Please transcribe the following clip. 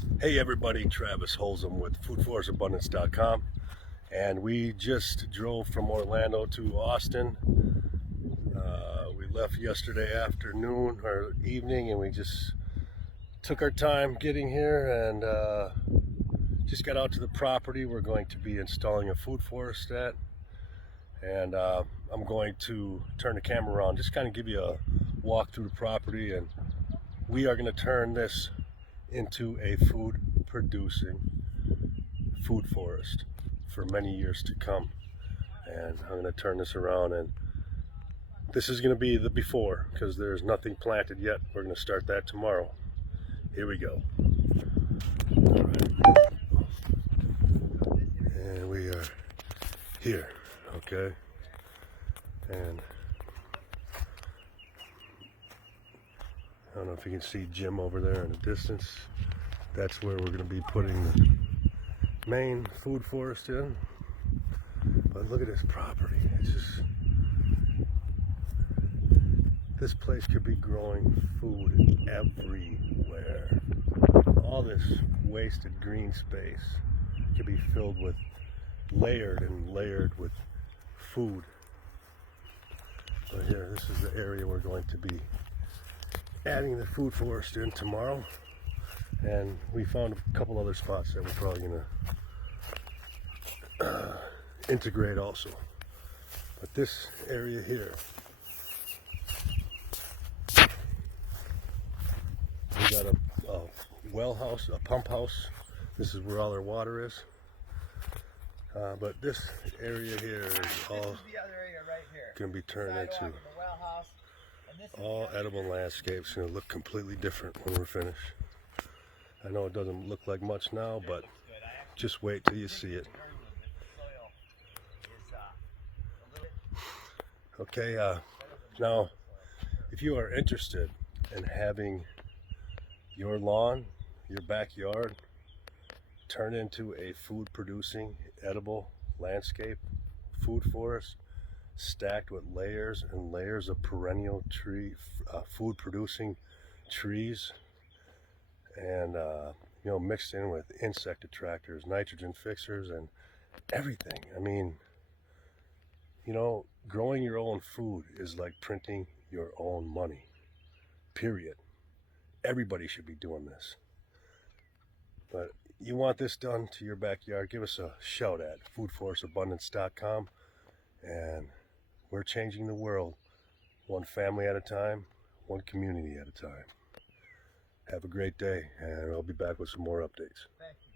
Hey everybody, Travis Holzem with foodforestabundance.com, and we just drove from Orlando to Austin. We left yesterday afternoon or evening, and we just took our time getting here and just got out to the property we're going to be installing a food forest at. And I'm going to turn the camera around, just kind of give you a walk through the property, and we are going to turn this into a food producing food forest for many years to come. And I'm going to turn this around, and this is going to be the before, because there's nothing planted yet. We're going to start that tomorrow. Here we go. All right. And we are here, okay? And I don't know if you can see Jim over there in the distance. That's where we're going to be putting the main food forest in. But look at this property. It's just, this place could be growing food everywhere. All this wasted green space could be filled with layered with food. But here, this is the area we're going to be adding the food forest in tomorrow. And we found a couple other spots that we're probably going to integrate also. But this area here, we got a well house, a pump house. This is where all our water is. But this area here is all going to be turned into all edible landscapes. It's going to look completely different when we're finished. I know it doesn't look like much now, but just wait till you see it. Okay, now if you are interested in having your lawn, your backyard, turn into a food producing edible landscape food forest, stacked with layers and layers of perennial tree food producing trees, and mixed in with insect attractors, nitrogen fixers, and everything. I mean, growing your own food is like printing your own money, period. Everybody should be doing this. But you want this done to your backyard, give us a shout at foodforestabundance.com, and we're changing the world one family at a time, one community at a time. Have a great day, and I'll be back with some more updates. Thank you.